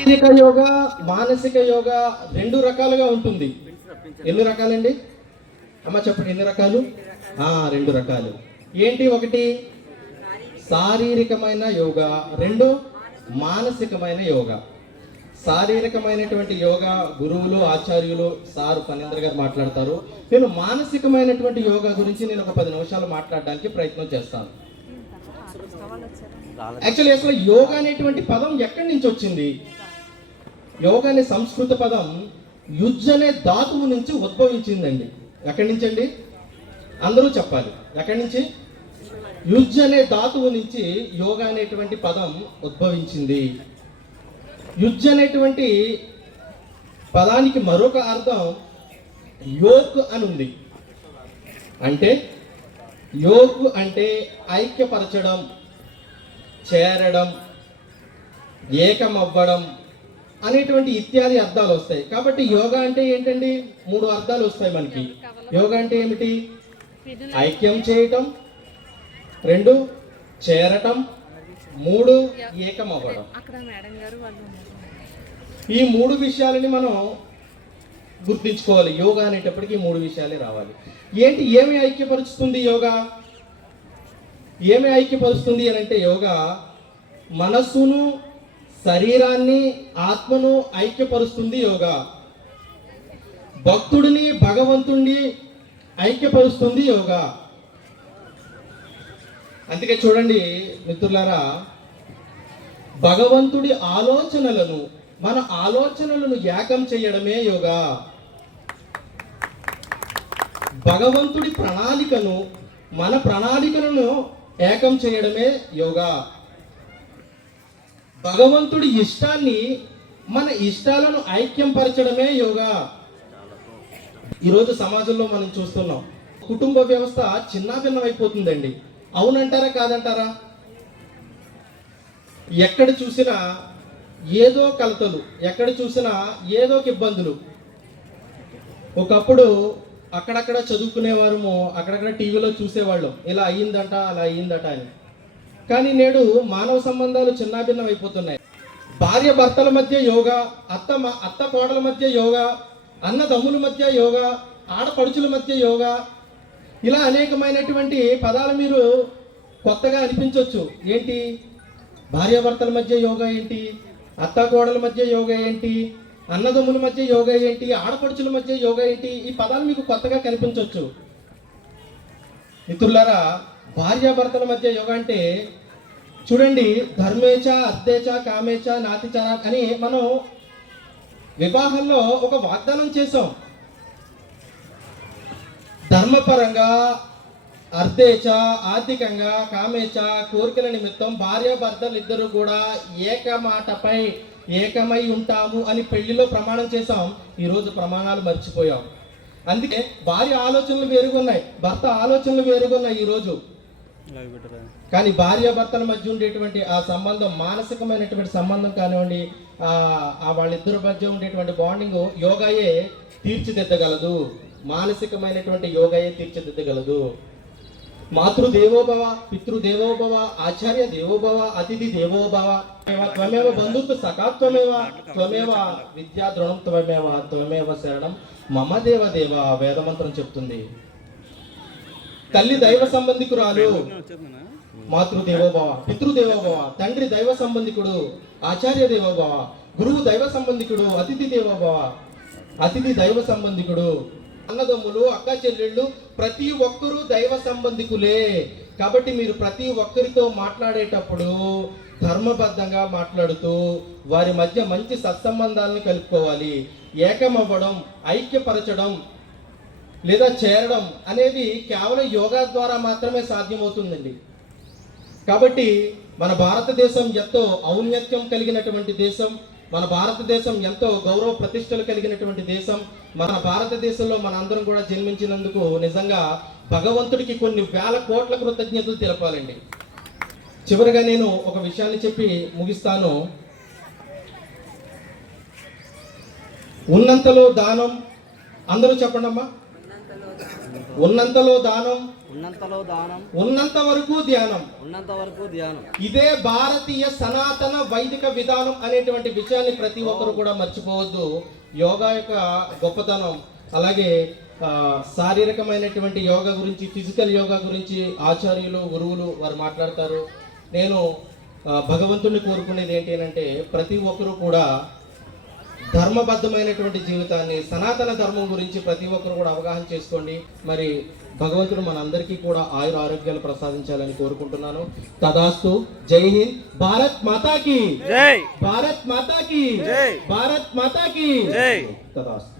శారీరక యోగా మానసిక యోగా రెండు రకాలుగా ఉంటుంది. ఎన్ని రకాలండి? అమ్మ చెప్పండి ఎన్ని రకాలు? ఆ రెండు రకాలు. ఏంటి ఒకటి? శారీరకమైన యోగా. రెండు మానసికమైన యోగా. శారీరకమైనటువంటి యోగా గురువులు ఆచార్యులు సారు ఫణీంద్ర గారు మాట్లాడతారు. నేను మానసికమైనటువంటి యోగా గురించి నేను ఒక పది నిమిషాలు మాట్లాడడానికి ప్రయత్నం చేస్తాను. యాక్చువల్లీ అసలు యోగా అనేటువంటి పదం ఎక్కడి నుంచి వచ్చింది? యోగా అనే సంస్కృత పదం యుజ్ అనే ధాతువు నుంచి ఉద్భవించిందండి. ఎక్కడి నుంచి అండి అందరూ చెప్పాలి. ఎక్కడి నుంచి? యుజ్ అనే ధాతువు నుంచి యోగా అనేటువంటి పదం ఉద్భవించింది. యుజ్ అనేటువంటి పదానికి మరొక అర్థం యోగ్ అని ఉంది అంటే యోగ్ అంటే ఐక్యపరచడం చేరడం ఏకమవ్వడం అనేటువంటి ఇత్యాది అర్థాలు వస్తాయి. కాబట్టి యోగా అంటే ఏంటండి? మూడు అర్థాలు వస్తాయి మనకి. యోగా అంటే ఏమిటి? ఐక్యం చేయటం రెండు చేరటం మూడు ఏకం అవ్వడం ఈ మూడు విషయాలని మనం గుర్తించుకోవాలి. యోగా అనేటప్పటికి మూడు విషయాలే రావాలి. ఏంటి? ఏమి ఐక్యపరుస్తుంది యోగా? ఏమి ఐక్యపరుస్తుంది అని అంటే యోగా మనస్సును శరీరాన్ని ఆత్మను ఐక్యపరుస్తుంది యోగా. భక్తుడిని భగవంతుణ్ణి ఐక్యపరుస్తుంది యోగా. అందుకే చూడండి మిత్రులారా భగవంతుడి ఆలోచనలను మన ఆలోచనలను ఏకం చేయడమే యోగా. భగవంతుడి ప్రణాళికను మన ప్రణాళికలను ఏకం చేయడమే యోగా. భగవంతుడి ఇష్టాన్ని మన ఇష్టాలను ఐక్యం పరచడమే యోగా. ఈరోజు సమాజంలో మనం చూస్తున్నాం కుటుంబ వ్యవస్థ చిన్నాభిన్నమైపోతుందండి. అవునంటారా కాదంటారా? ఎక్కడ చూసినా ఏదో కలతలు ఎక్కడ చూసినా ఏదో ఒక ఇబ్బందులు. ఒకప్పుడు అక్కడక్కడ చదువుకునేవారము అక్కడక్కడ టీవీలో చూసేవాళ్ళం ఇలా అయ్యిందట అలా అయ్యిందట అని. కానీ నేడు మానవ సంబంధాలు చిన్నాభిన్నం అయిపోతున్నాయి. భార్య భర్తల మధ్య యోగా అత్త మ- అత్త కోడల మధ్య యోగా అన్నదమ్ముల మధ్య యోగా ఆడపడుచుల మధ్య యోగా ఇలా అనేకమైనటువంటి పదాలు మీరు కొత్తగా అనిపించవచ్చు ఏంటి? భార్యాభర్తల మధ్య యోగా ఏంటి? అత్త కోడల మధ్య యోగా ఏంటి? అన్నదమ్ముల మధ్య యోగా ఏంటి? ఆడపడుచుల మధ్య యోగా ఏంటి? ఈ పదాలు మీకు కొత్తగా కనిపించవచ్చు మిత్రులారా భార్యాభర్తల మధ్య యోగ అంటే చూడండి ధర్మేచ అద్దేచ కామేచ నాతిచార అని మనం వివాహంలో ఒక వాగ్దానం చేసాం ధర్మపరంగా అర్ధేచ ఆర్థికంగా కామేచ కోరికల నిమిత్తం భార్యాభర్తలు ఇద్దరు కూడా ఏకమాటపై ఏకమై ఉంటాము అని పెళ్ళిలో ప్రమాణం చేసాం ఈరోజు ప్రమాణాలు మర్చిపోయాం. అందుకే భార్య ఆలోచనలు వేరుగున్నాయి భర్త ఆలోచనలు వేరుగున్నాయి ఈరోజు. కానీ భార్య భర్తల మధ్య ఉండేటువంటి ఆ సంబంధం మానసికమైనటువంటి సంబంధం కానివ్వండి ఆ వాళ్ళిద్దరి మధ్య ఉండేటువంటి బాండింగ్ యోగాయే తీర్చిదిద్దగలదు. మానసికమైనటువంటి యోగాయే తీర్చిదిద్దగలదు. మాతృదేవోభవ పితృదేవోభవ ఆచార్య దేవోభవ అతిథి దేవోభవ త్వమేవ బంధుత్వ సఖాత్వమేవ త్వమేవ విద్యా ద్రోణం త్వమేవ త్వమేవ శరణం మమ దేవ దేవ వేదమంత్రం చెప్తుంది. తల్లి దైవ సంబంధికురాలు. మాతృదేవోభవ పితృదేవోభవ తండ్రి దైవ సంబంధికుడు ఆచార్య దేవోభవ గురువు దైవ సంబంధికుడు అతిథి దేవోభవ అతిథి దైవ సంబంధికుడు అన్నదమ్ములు అక్క చెల్లెళ్ళు ప్రతి ఒక్కరూ దైవ సంబంధికులే. కాబట్టి మీరు ప్రతి ఒక్కరితో మాట్లాడేటప్పుడు ధర్మబద్ధంగా మాట్లాడుతూ వారి మధ్య మంచి సత్సంబంధాలను కలుపుకోవాలి. ఏకమవ్వడం ఐక్యపరచడం లేదా చేరడం అనేది కేవలం యోగా ద్వారా మాత్రమే సాధ్యమవుతుందండి. కాబట్టి మన భారతదేశం ఎంతో ఔన్నత్యం కలిగినటువంటి దేశం మన భారతదేశం ఎంతో గౌరవ ప్రతిష్టలు కలిగినటువంటి దేశం మన భారతదేశంలో మన అందరం కూడా జన్మించినందుకు నిజంగా భగవంతుడికి కొన్ని వేల కోట్ల కృతజ్ఞతలు తెలపాలండి. చివరిగా నేను ఒక విషయాన్ని చెప్పి ముగిస్తాను. ఉన్నంతలో దానం అందరూ చెప్పండమ్మా. ఉన్నంతలో దానం. ఉన్నంతలో దానం. ఉన్నంత వరకు ధ్యానం. ఉన్నంత వరకు ధ్యానం. ఇదే భారతీయ సనాతన వైదిక విధానం అనేటువంటి విషయాన్ని ప్రతి ఒక్కరు కూడా మర్చిపోవద్దు. యోగా యొక్క గొప్పతనం అలాగే శారీరకమైనటువంటి యోగా గురించి ఫిజికల్ యోగా గురించి ఆచార్యులు గురువులు వారు మాట్లాడతారు. నేను ఆ, భగవంతుడిని కోరుకునేది ఏంటి అంటే ప్రతి ఒక్కరూ కూడా ధర్మబద్ధమైనటువంటి జీవితాన్ని సనాతన ధర్మం గురించి ప్రతి ఒక్కరు కూడా అవగాహన చేసుకోండి. మరి భగవంతుడు మనందరికీ కూడా ఆయుర ఆరోగ్యాలు ప్రసాదించాలని కోరుకుంటున్నాను. తదాస్తు. జై హింద్. భారత్ మాతాకి. భారత్ మాతాకి. భారత్ మాతాకి. తదాస్తు.